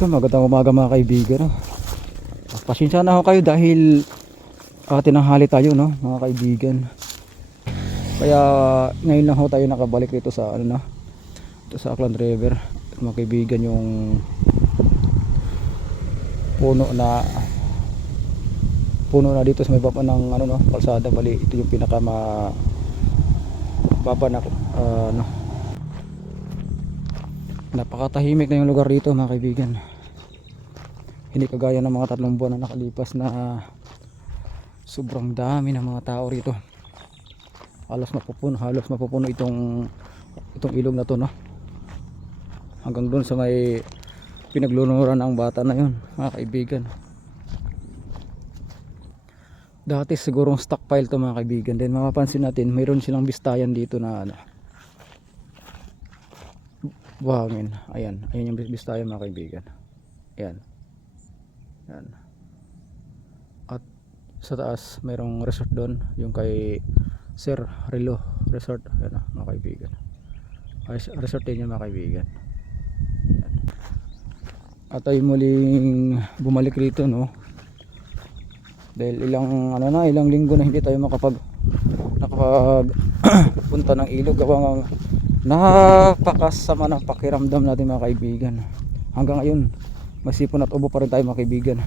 So magandang umaga mga kaibigan, no? Pasensya na ako kayo dahil tinanghali tayo, no, mga kaibigan. Kaya ngayon lang ho tayo nakabalik dito sa ano, no, dito sa Aklan River. At mga kaibigan, yung puno na dito sa may baba ng ano, no, kalsada. Bali ito yung pinaka baba na ano, napakatahimik na yung lugar dito mga kaibigan. Hindi kagaya ng mga 3 buwan na nakalipas na sobrang dami ng mga tao rito. Halos mapupuno itong ilog na to, no? Hanggang doon sa may pinaglulunuran ng bata na yun mga kaibigan. Dati sigurong stockpile to mga kaibigan. Then mapapansin natin mayroon silang bistayan dito na ano, buhangin. Ayan yung bistayan mga kaibigan. Ayan. At sa taas mayroong resort doon, yung kay Sir Rilo Resort. Ayan, mga kaibigan, resort din yan mga kaibigan. Ayan. At ay muling bumalik rito, no, dahil ilang linggo na hindi tayo punta ng ilog. Gawang napakasama ng pakiramdam natin mga kaibigan. Hanggang ngayon masipon at ubo pa rin tayo mga kaibigan.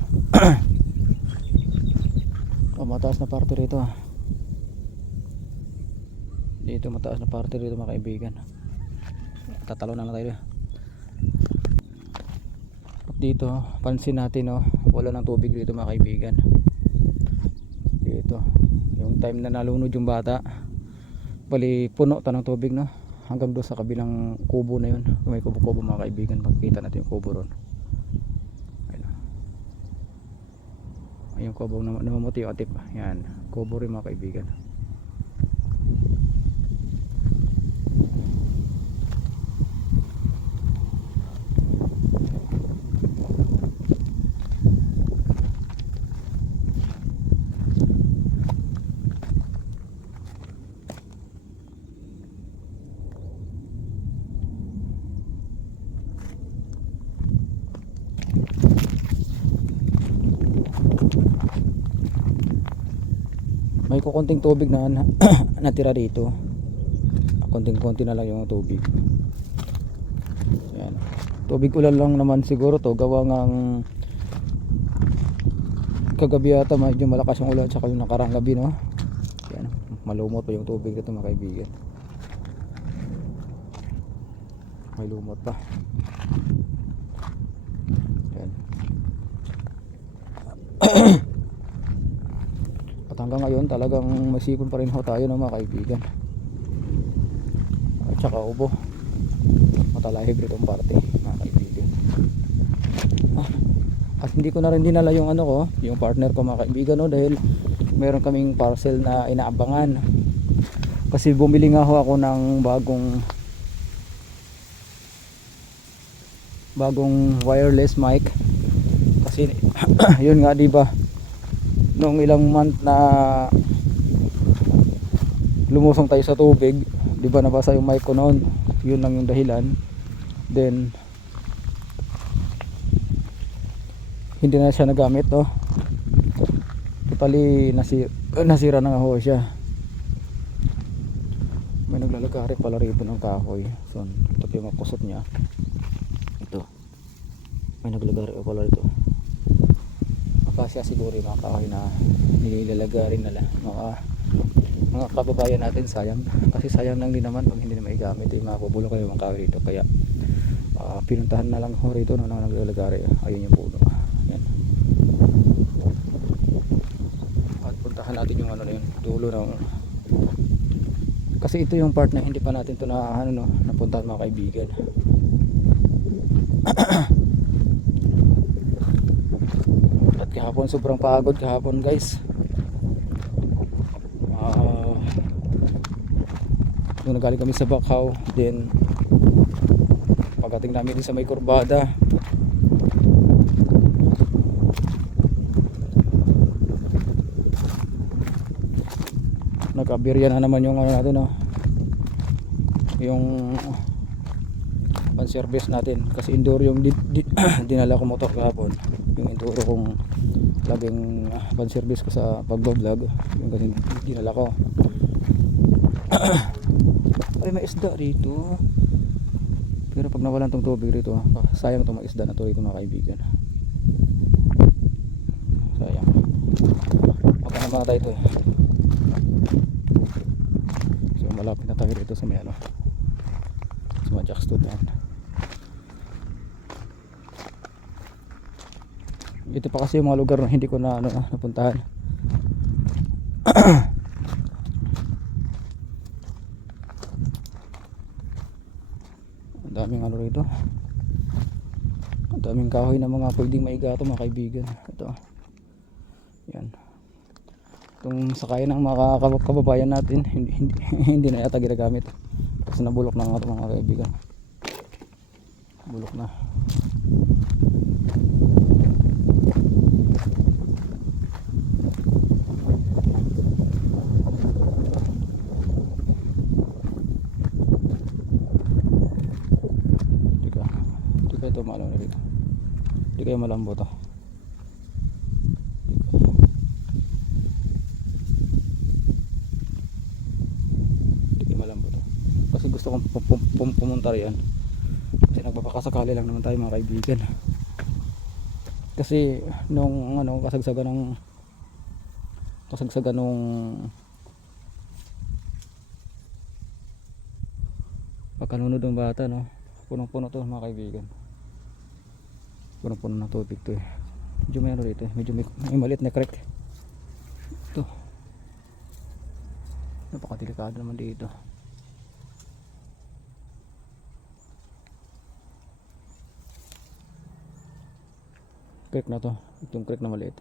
Mataas na parte rito, dito mataas na parte rito mga kaibigan. Tatalo na tayo. At dito pansin natin, no, wala ng tubig dito mga kaibigan. Dito yung time na nalunod yung bata, bali puno ta ng tubig, no, hanggang doon sa kabilang kubo na yun. May kubo-kubo mga kaibigan, makikita natin yung kubo ron. Yung kubo na namumuti yung atip. Yan, kubo rin mga kaibigan. May kukunting tubig na natira dito. Konting-konti na lang yung tubig. Yan. Tubig ulan lang naman siguro to, gawa ngang kagabi yata medyo malakas yung ulan, saka yung nakarang gabi, no. Yan, malumot pa yung tubig dito mga kaibigan. May lumot pa. Yan. At hanggang ngayon talagang masipon pa rin ho tayo, no, mga kaibigan. At saka ubo, matalahib rin itong parte mga kaibigan. At hindi ko na rin dinala yung ano ko, yung partner ko mga kaibigan, no, dahil meron kaming parcel na inaabangan. Kasi bumili nga ho ako ng bagong wireless mic. Kasi yun nga, di ba, noong ilang month na lumusong tayo sa tubig, di ba, nabasa yung mic ko noon. Yun lang yung dahilan. Then hindi na siya nagamit, no. Totally nasira na nga ho siya. May naglalagari pala rito ng kahoy. So ito yung makusot niya. Ito, may naglalagari pala rito. Makasya siguro yung mga kahoy na nilalagarin nila. Mga kababayan natin, sayang. Kasi sayang lang din naman pag hindi na maigamit yung mga kubulo kayo mga kahoy rito. Kaya pinuntahan na lang ho rito nung naglalagari. Ayun yung puno. Yan. At puntahan natin yung ano na yun, dulo na. Kasi ito yung part na hindi pa natin ito napuntahan mga kaibigan. At kahapon sobrang pagod kahapon, guys. Nung nagaling kami sa Bakaw, then pagdating namin din sa may kurbada, nagkabirya na naman yung ano natin, no, yung pan service natin kasi enduro yung dinala ko motor kahapon, yung enduro kong laging pan service ko sa pagbablog, yung kasi dinala ko. Ay, may isda rito, pero pag nawalan tong tubig rito, sayang itong mga isda na to rito mga kaibigan, sayang, mapanamatay ito eh. So malapit na tayo dito sa may ano, sa mga jackstone yan. Ito pa kasi yung mga lugar na hindi ko na napuntahan. Ang daming ano rito, ang daming kahoy na mga pwedeng maigato mga kaibigan. Ito yan, itong sakayan ng mga kababayan natin, hindi na yata ginagamit kasi nabulok na nga ito mga kaibigan, bulok na. Ito malo na dito, hindi kayo malambot to. Hindi kayo malambot to kasi gusto kong pumunta riyan kasi nagpapakasakali lang naman tayo mga kaibigan. Kasi nung ano, kasagsagan nung pagkanunod ng bata, no, punong-puno to mga kaibigan, punong-puno ng tubig to eh. Medyo may ano dito, medyo may maliit na creek ito, napakadelikado naman dito. Creek na to, itong creek na maliit.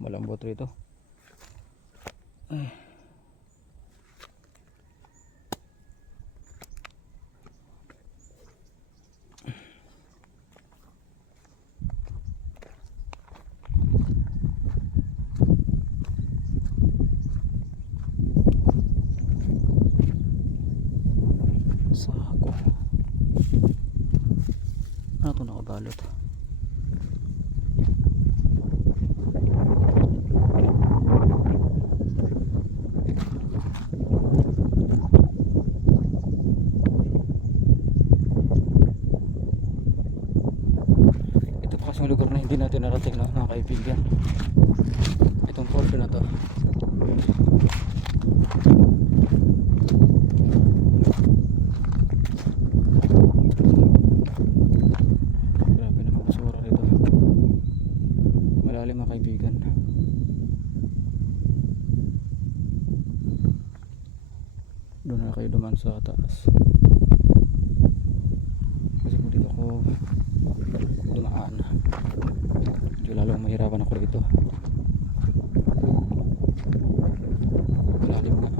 Malambot rito. Ay. Sako. Ano ito nakabalot? Sa lugar na hindi natin narating na mga kaibigan, itong portion na to. Grabe naman basura rito, malalim mga kaibigan. Doon na kayo duman sa taas kasi kung dito ako dumaan medyo lalong mahirapan ako rito, malalim nga.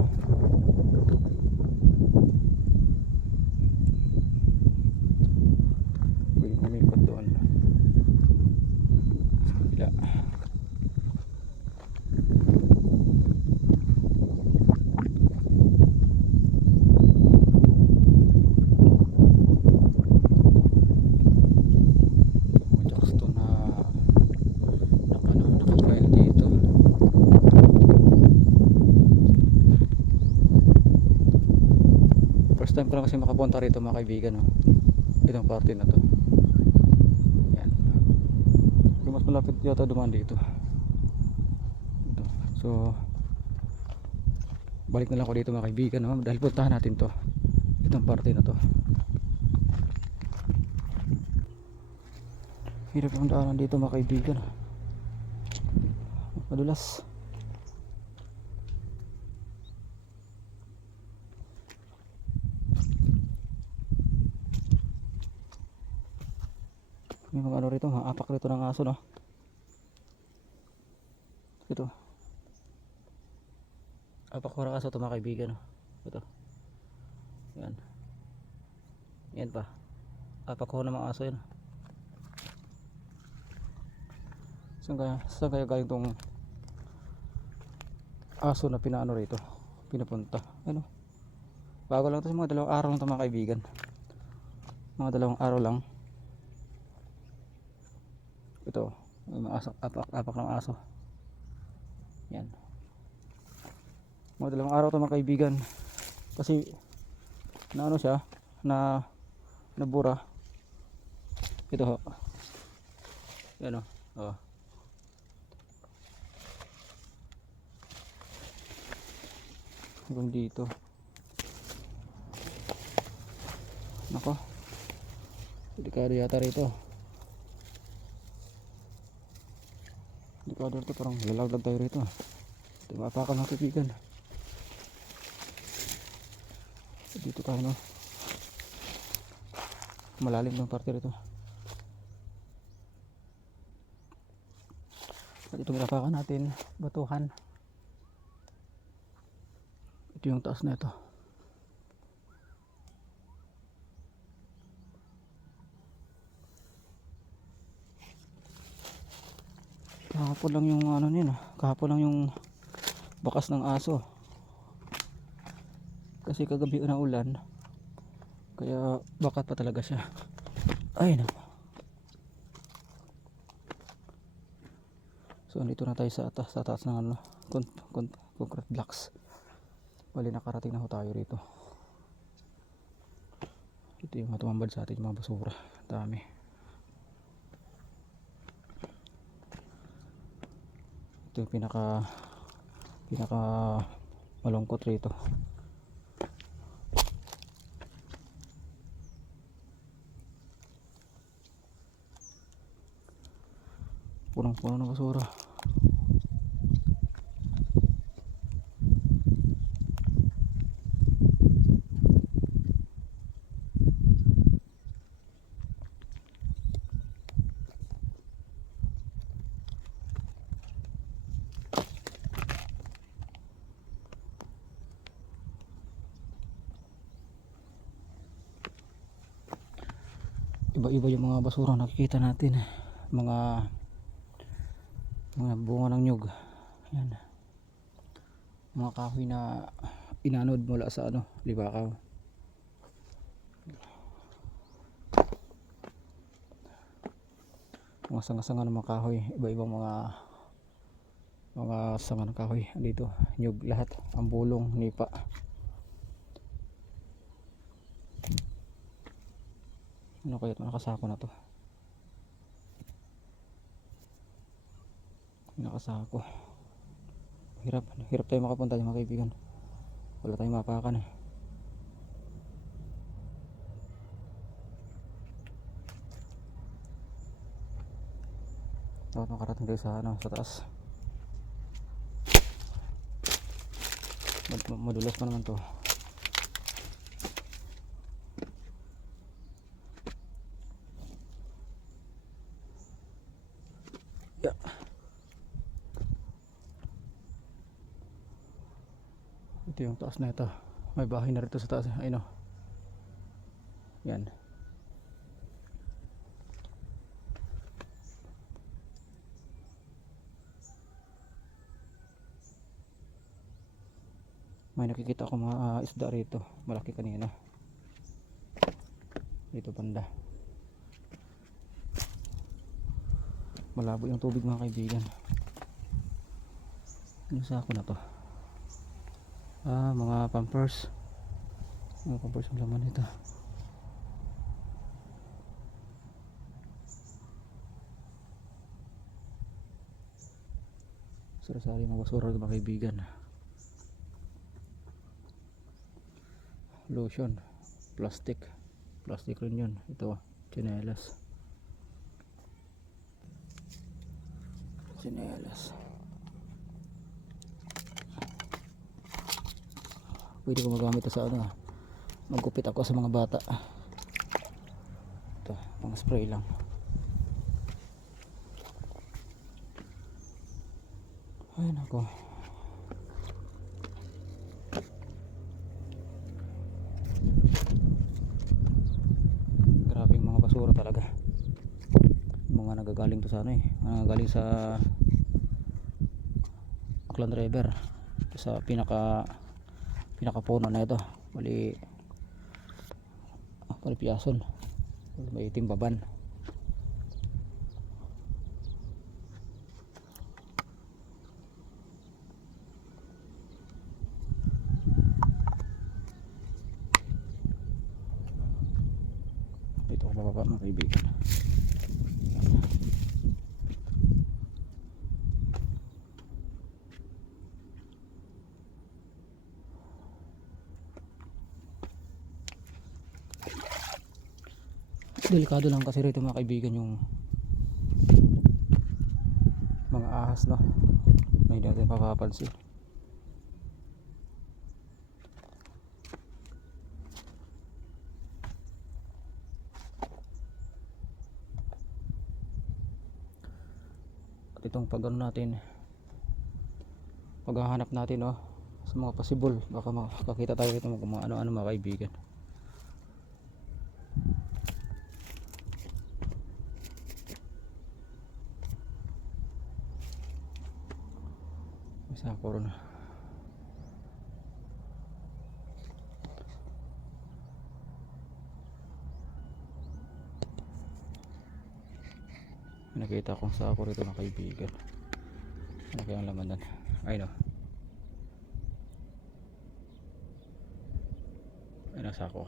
Pwede umikot doon sa kabila. First time ko lang kasi makapunta rito mga kaibigan, no? Itong party na to. Yan. Yung mas malapit yata dumaan dito. Ito. So balik na lang ako dito mga kaibigan, no? Dahil puntahan natin to, itong party na to. Hirap yung daanan dito mga kaibigan, madulas. May mga ano rito, mga apak rito ng aso, no? Ito. Apak ko ng aso ito mga kaibigan, no? Ito. Yan. Yan pa. Apak ko ng mga aso yan. Saan kaya galing tong aso na pinaano rito, pinapunta? Ano, bago lang to, mga 2 araw lang to mga kaibigan, mga 2 araw lang. Ito may mga aso, apak ng aso. Yan, mga 2 araw to mga kaibigan, kasi na ano siya, na nabura. Ito ho, yan o, oh. Hanggang dito. Nako, delikado yata rito. Delikado rito, parang lalaglag tayo rito. Ito mapakan mga kaibigan. Dito tayo, no, malalim ng parte rito. At ito minapakan natin, batuhan. Ito yung taas na ito. Kahapon lang yung ano nila, kahapon lang yung bakas ng aso. Kasi kagabi na ulan, kaya bakat pa talaga siya. Ay nako. So dito na tayo sa taas ng ano, concrete blocks. Bali nakarating na ho tayo rito. Ito yung tumambad sa atin, yung mga basura. Dami. Ito yung pinaka malungkot rito. Punong-puno ng basura. Iba-iba yung mga basura nakikita natin, mga bunga ng nyug. Yan, mga kahoy na inanod mula sa ano, Libakaw. Mga sanga-sanga ng mga kahoy, iba-ibang mga sanga ng kahoy dito, nyug lahat, ang bulong, nipa. Ano kaya ito, nakasako na to, nakasako. Hirap tayo makapunta mga kaibigan, wala tayong mapakan. Dapat makarating tayo sa ano, sa taas. Madulas pa naman to. Yeah. Ito yung taas na ito. May bahay na rito sa taas. Ayun o. Yan. May nakikita ako mga isda rito. Malaki kanina. Dito banda. Malabo yung tubig mga kaibigan. Yung sako na to. Mga pampers. Mga pampers ang laman nito. Sari-sari mga basura mga kaibigan. Lotion, plastic rin yun. Ito, tsinelas. Pwede ko magamit sa ano, magkupit ako sa mga bata. Ito, pang spray lang. Ay nako. Grabe yung mga basura talaga, mga nagagaling to sa ano eh, nagagaling sa Aklan River sa pinaka puno na ito. Bali Piason, may timbaban. Dito ako bababa mga kaibigan. Delikado lang kasi rito mga kaibigan yung mga ahas, no, na hindi natin mapapansin. At itong pag ano natin, paghahanap natin, no, sa mga possible, baka makakita tayo rito ng mga ano-ano mga kaibigan. Isa ko rin. Nakita kong sako rito ng kaibigan. Ano kaya ang laman doon? Ay no. Ay nasa ako.